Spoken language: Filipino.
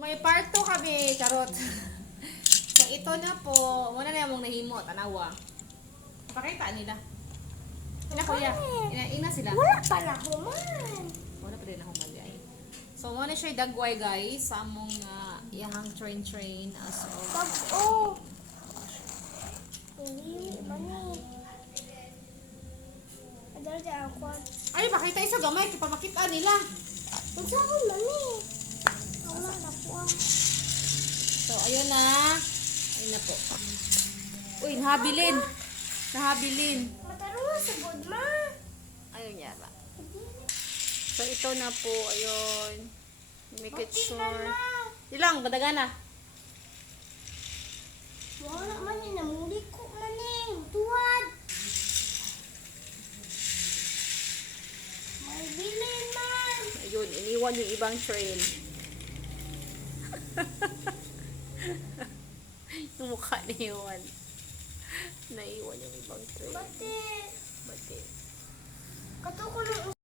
May part 2 kami, charot. So, ito na po. Muna na yung nahimo, tanawa. Pakita nila. Ina kuya. Ina sila. Wala pa na human. Wala pa rin ako magay. So, muna siya dagway guys. Sa among iyahang train as of. Pag-o. Hindi, mani. Adal dyan ang kwan. Ay, makita isa gamay. Kaya pa makita nila. Ang saan, mani? Wala na po. So, ayun na. Ayun na po. Uy, nahabilin. Nahabilin. Matarong sa good, ma. Ayun yata. So, ito na po. Ayun. Make it sure. Ilang, badaga na. Wala man eh, namuli ko man eh. Tuwad. May bilin man. Ayun, iniwan yung ibang train. Yung mukha ni Iwan. Naiwan yung ibang train. Bate. Bakit? Kato ko ng